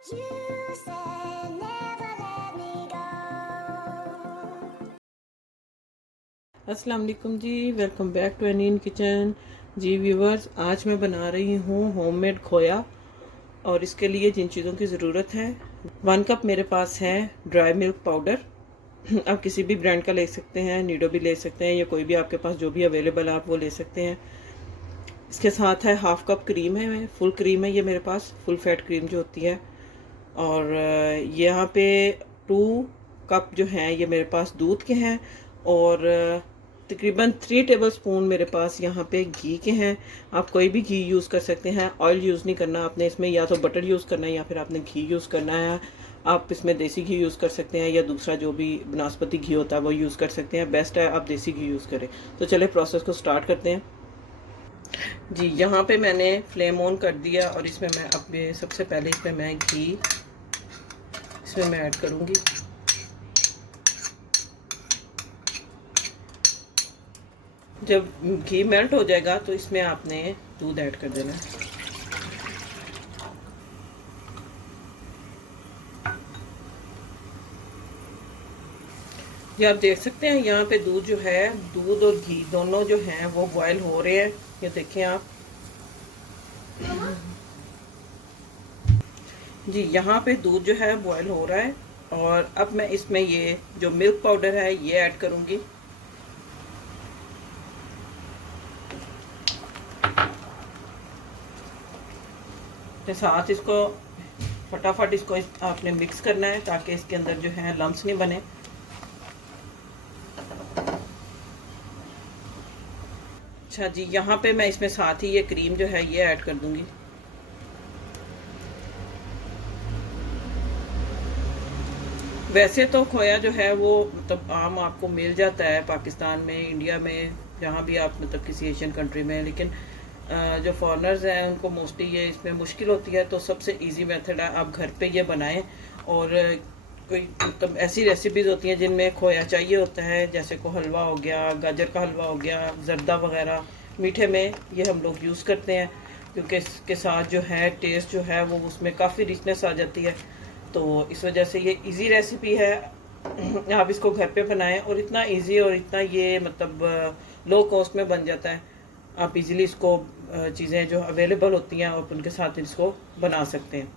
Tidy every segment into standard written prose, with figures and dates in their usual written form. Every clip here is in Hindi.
You said never let me go. अस्सलाम वालेकुम जी, वेलकम बैक टू एनीन किचन। जी व्यूवर्स, आज मैं बना रही हूँ होममेड खोया। और इसके लिए जिन चीज़ों की ज़रूरत है, 1 कप मेरे पास है ड्राई मिल्क पाउडर। आप किसी भी ब्रांड का ले सकते हैं, नीडो भी ले सकते हैं, या कोई भी आपके पास जो भी अवेलेबल है आप वो ले सकते हैं। इसके साथ है 1/2 कप क्रीम है, फुल क्रीम है ये मेरे पास, फुल फैट क्रीम जो होती है। और यहाँ पे 2 कप जो हैं ये मेरे पास दूध के हैं। और तकरीबन 3 टेबल स्पून मेरे पास यहाँ पे घी के हैं। आप कोई भी घी यूज़ कर सकते हैं, ऑयल यूज़ नहीं करना आपने इसमें, या तो बटर यूज़ करना है या फिर आपने घी यूज़ करना है। आप इसमें देसी घी यूज़ कर सकते हैं, या दूसरा जो भी बनास्पति घी होता है वो यूज़ कर सकते हैं। बेस्ट है आप देसी घी यूज़ करें। तो चले प्रोसेस को स्टार्ट करते हैं। जी, यहाँ पे मैंने फ्लेम ऑन कर दिया और इसमें मैं अब सबसे पहले इसमें मैं घी इसमें मैं ऐड करूँगी। जब घी मेल्ट हो जाएगा तो इसमें आपने दूध ऐड कर देना है। ये आप देख सकते हैं यहाँ पे दूध जो है, दूध और घी दोनों जो हैं वो बॉयल हो रहे हैं। ये देखें आप जी, यहाँ पे दूध जो है बॉयल हो रहा है। और अब मैं इसमें ये जो मिल्क पाउडर है ये ऐड करूँगी। के साथ इसको फटाफट इसको आपने मिक्स करना है ताकि इसके अंदर जो है लम्स नहीं बने। अच्छा जी, यहाँ पे मैं इसमें साथ ही ये क्रीम जो है ये ऐड कर दूंगी। वैसे तो खोया जो है वो मतलब आम आपको मिल जाता है पाकिस्तान में, इंडिया में, जहाँ भी आप मतलब किसी एशियन कंट्री में, लेकिन जो फॉरेनर्स हैं उनको मोस्टली ये इसमें मुश्किल होती है। तो सबसे इजी मेथड है आप घर पे ये बनाएं। और कोई मतलब ऐसी रेसिपीज़ होती हैं जिनमें खोया चाहिए होता है, जैसे को हलवा हो गया, गाजर का हलवा हो गया, जर्दा वगैरह, मीठे में ये हम लोग यूज़ करते हैं, क्योंकि इसके साथ जो है टेस्ट जो है वो उसमें काफ़ी रिचनेस आ जाती है। तो इस वजह से ये इजी रेसिपी है। आप इसको घर पे बनाएं, और इतना इजी और इतना ये मतलब लो कॉस्ट में बन जाता है। आप इजीली इसको चीज़ें जो अवेलेबल होती हैं आप उनके साथ इसको बना सकते हैं।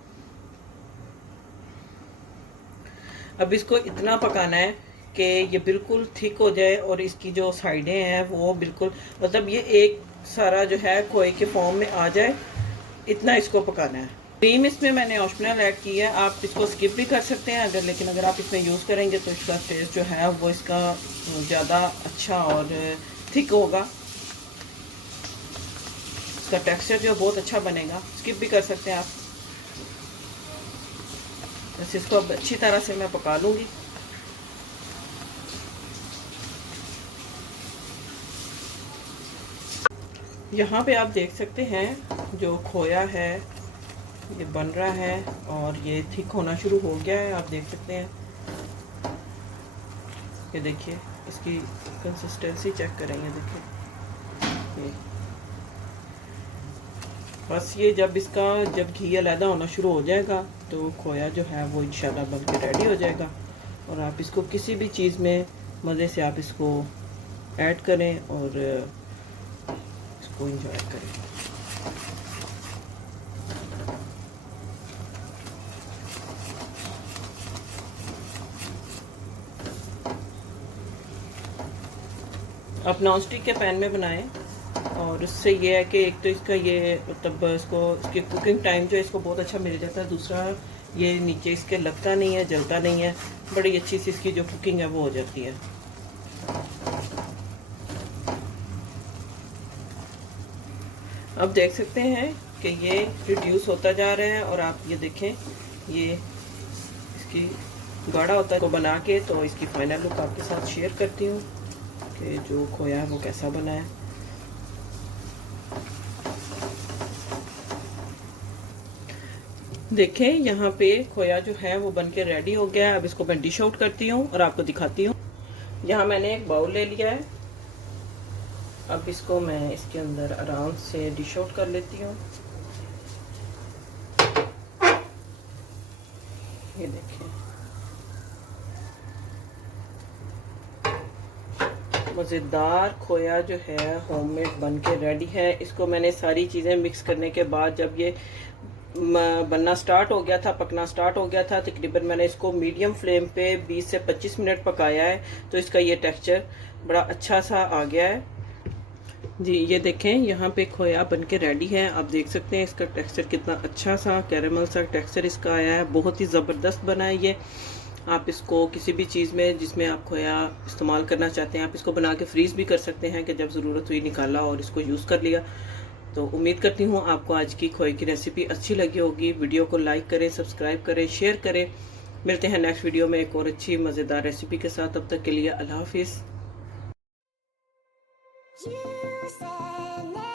अब इसको इतना पकाना है कि ये बिल्कुल थिक हो जाए और इसकी जो साइडें हैं वो बिल्कुल मतलब ये एक सारा जो है खोए के फॉर्म में आ जाए, इतना इसको पकाना है। क्रीम इसमें मैंने ऑप्शनल ऐड की है, आप इसको स्किप भी कर सकते हैं अगर, लेकिन अगर आप इसमें यूज़ करेंगे तो इसका टेस्ट जो है वो इसका ज़्यादा अच्छा और थिक होगा। इसका टेक्सचर जो बहुत अच्छा बनेगा। स्किप भी कर सकते हैं आप। बस इसको अब अच्छी तरह से मैं पका लूँगी। यहाँ पे आप देख सकते हैं जो खोया है ये बन रहा है और ये थिक होना शुरू हो गया है। आप देख सकते हैं, ये देखिए इसकी कंसिस्टेंसी चेक करेंगे। देखिए ये बस ये जब घी अलहदा होना शुरू हो जाएगा तो खोया जो है वो इंशाल्लाह बन के रेडी हो जाएगा। और आप इसको किसी भी चीज़ में मज़े से आप इसको ऐड करें और इसको एंजॉय करें। आप नॉन स्टिक के पैन में बनाएं, और उससे ये है कि एक तो इसका ये मतलब इसकी कुकिंग टाइम जो है इसको बहुत अच्छा मिल जाता है। दूसरा ये नीचे इसके लगता नहीं है, जलता नहीं है, बड़ी अच्छी सी इसकी जो कुकिंग है वो हो जाती है। अब देख सकते हैं कि ये रिड्यूस होता जा रहा है। और आप ये देखें, ये इसकी गाढ़ा होता है को बना के तो इसकी फाइनल लुक आपके साथ शेयर करती हूँ कि जो खोया है वो कैसा बना है। देखें यहाँ पे खोया जो है वो बन के रेडी हो गया है। अब इसको मैं डिश आउट करती हूँ और आपको दिखाती हूँ। यहाँ मैंने एक बाउल ले लिया है। अब इसको मैं इसके अंदर आराम से डिश आउट कर लेती हूँ। ये देखें, मज़ेदार खोया जो है होममेड बन के रेडी है। इसको मैंने सारी चीज़ें मिक्स करने के बाद जब ये बनना स्टार्ट हो गया था, पकना स्टार्ट हो गया था, तकरीबन मैंने इसको मीडियम फ्लेम पे 20 से 25 मिनट पकाया है। तो इसका ये टेक्सचर बड़ा अच्छा सा आ गया है जी। ये देखें, यहाँ पे खोया बन के रेडी है। आप देख सकते हैं इसका टेक्सचर कितना अच्छा सा कैरेमल सा टेक्सचर इसका आया है। बहुत ही ज़बरदस्त बना है ये। आप इसको किसी भी चीज़ में जिसमें आप खोया इस्तेमाल करना चाहते हैं, आप इसको बना के फ्रीज़ भी कर सकते हैं कि जब ज़रूरत हुई निकाला और इसको यूज़ कर लिया। तो उम्मीद करती हूँ आपको आज की खोए की रेसिपी अच्छी लगी होगी। वीडियो को लाइक करें, सब्सक्राइब करें, शेयर करें। मिलते हैं नेक्स्ट वीडियो में एक और अच्छी मज़ेदार रेसिपी के साथ। तब तक के लिए अल्लाह हाफिज़। You